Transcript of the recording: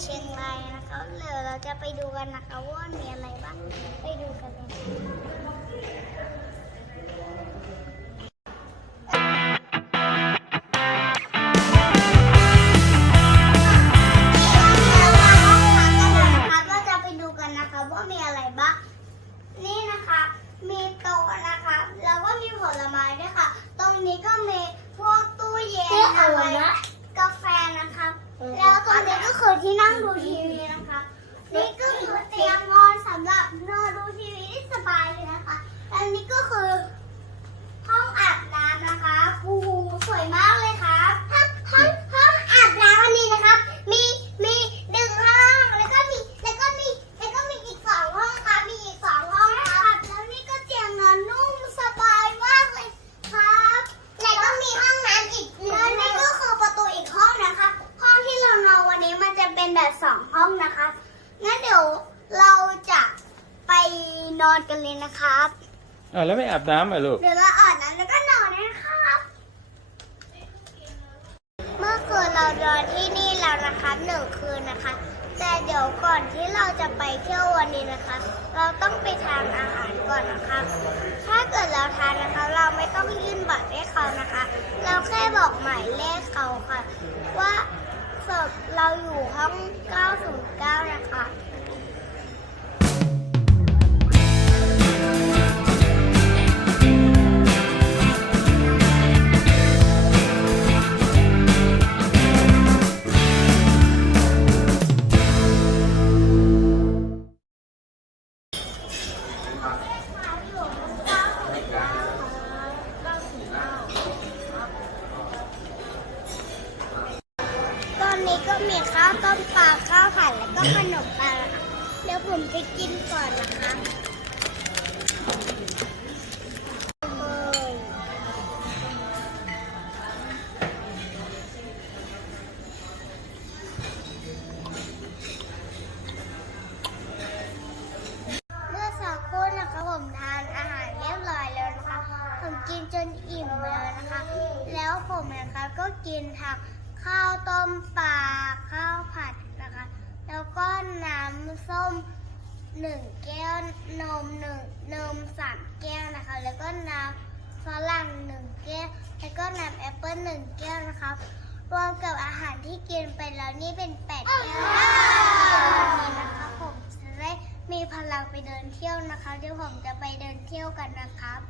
เชียงรายนะคะเดี๋ยวเราจะไปดูกันนะคะว่ามีอะไรบ้าง ไปดูกันเลย นี้ก็คือที่นั่งดูทีวีนะคะ นี่ก็คือเตียงนอนสำหรับนอนดูทีวีได้สบายเลยนะคะและนี่ก็คือ ห้องอาบน้ำนะคะโอ้โหสวยมากเลยครับห้องห้องห้องอาบน้ำอันนี้นะครับ มีมีหนึ่งห้องแล้วก็มีแล้วก็มีแล้วก็มีอีกสองห้องครับมีอีกสองห้องครับแล้วนี่ก็เตียงนอนนุ่มสบายมากเลยครับ แล้วก็มีห้องน้ำอีกแล้วนี่ก็คือประตูอีกห้องนะคะ ห้องที่เรานอนวันนี้มันจะเป็น แบบสองห้องนะคะงั้นเดี๋ยวเราจะไปนอนกันเลยนะครับ อ่าวแล้วไม่อาบน้ำอะลูก เดี๋ยวเราอาบน้ำแล้วก็นอนนะครับ เมื่อคืนเรานอนที่นี่แล้วนะคะหนึ่งคืนนะคะ แต่เดี๋ยวก่อนที่เราจะไปเที่ยววันนี้นะคะ เราต้องไปทานอาหารก่อนนะคะ ถ้าเกิดเราทานนะคะ เราไม่ต้องยื่นบัตรให้เขานะคะ เราแค่บอกหมายเลขเขาค่ะว่าศพ เราอยู่ห้อง 909 นะคะ ก็มีข้าวต้มปลาข้าวผัดแล้วก็ขนมปังนะคะเดี๋ยวผมจะกินก่อนนะคะเมื่อสักครู่นะคะผมทานอาหารเรียบร้อยแล้วนะคะผมกินจนอิ่มเลยนะคะ แล้วผมนะคะก็กินทั้ง ข้าวต้มปลาข้าวผัดนะคะ แล้วก็น้ำส้มหนึ่งแก้วนมหนึ่งนมสามแก้วนะคะ แล้วก็น้ำฝรั่งหนึ่งแก้วแล้วก็น้ำแอปเปิ้ลหนึ่งแก้วนะคะรวมกับอาหารที่กินไปแล้วนี่เป็นแปดแก้วนี้นะคะผมจะได้มีพลังไปเดินเที่ยวนะคะเดี๋ยวผมจะไปเดินเที่ยวกันนะครับ